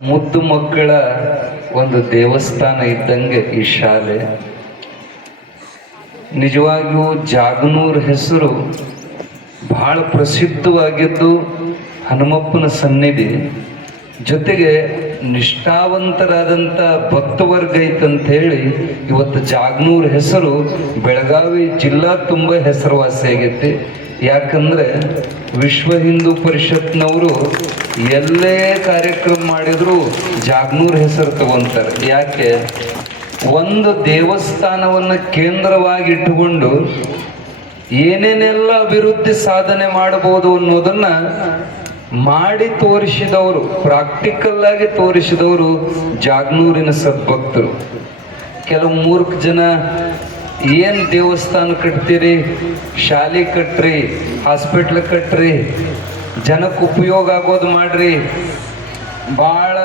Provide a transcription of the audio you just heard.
ಮುದ್ದು ಮಕ್ಕಳ ಒಂದು ದೇವಸ್ಥಾನ ಇದ್ದಂಗೆ ಈ ಶಾಲೆ. ನಿಜವಾಗಿಯೂ ಜಾಗನೂರ್ ಹೆಸರು ಬಹಳ ಪ್ರಸಿದ್ಧವಾಗಿದ್ದು ಹನುಮಪ್ಪನ ಸನ್ನಿಧಿ. ಜೊತೆಗೆ ನಿಷ್ಠಾವಂತರಾದಂಥ ಭಕ್ತವರ್ಗ ಐತಂತ ಹೇಳಿ ಇವತ್ತು ಜಾಗನೂರ್ ಹೆಸರು ಬೆಳಗಾವಿ ಜಿಲ್ಲಾ ತುಂಬ ಹೆಸರುವಾಸಿ ಆಗೈತಿ ಯಾಕಂದ್ರೆ ವಿಶ್ವ ಹಿಂದೂ ಪರಿಷತ್ನವರು ಎಲ್ಲೇ ಕಾರ್ಯಕ್ರಮ ಮಾಡಿದ್ರು ಜಾಗ್ನೂರ್ ಹೆಸರು ತಗೊಂತಾರೆ. ಯಾಕೆ? ಒಂದು ದೇವಸ್ಥಾನವನ್ನು ಕೇಂದ್ರವಾಗಿ ಇಟ್ಟುಕೊಂಡು ಏನೇನೆಲ್ಲ ಅಭಿವೃದ್ಧಿ ಸಾಧನೆ ಮಾಡಬಹುದು ಅನ್ನೋದನ್ನ ಮಾಡಿ ತೋರಿಸಿದವರು ಪ್ರಾಕ್ಟಿಕಲ್ ಆಗಿ ತೋರಿಸಿದವರು ಜಾಗ್ನೂರಿನ ಸದ್ಭಕ್ತರು. ಕೆಲವು ಮೂರ್ಖ ಜನ ಏನ್ ದೇವಸ್ಥಾನ ಕಟ್ತೀರಿ? ಶಾಲೆ ಕಟ್ಟ್ರಿ ಹಾಸ್ಪಿಟ್ಲ್ ಕಟ್ಟ್ರಿ ಜನಕ್ಕೆ ಉಪಯೋಗ ಆಗೋದು ಮಾಡ್ರಿ. ಭಾಳ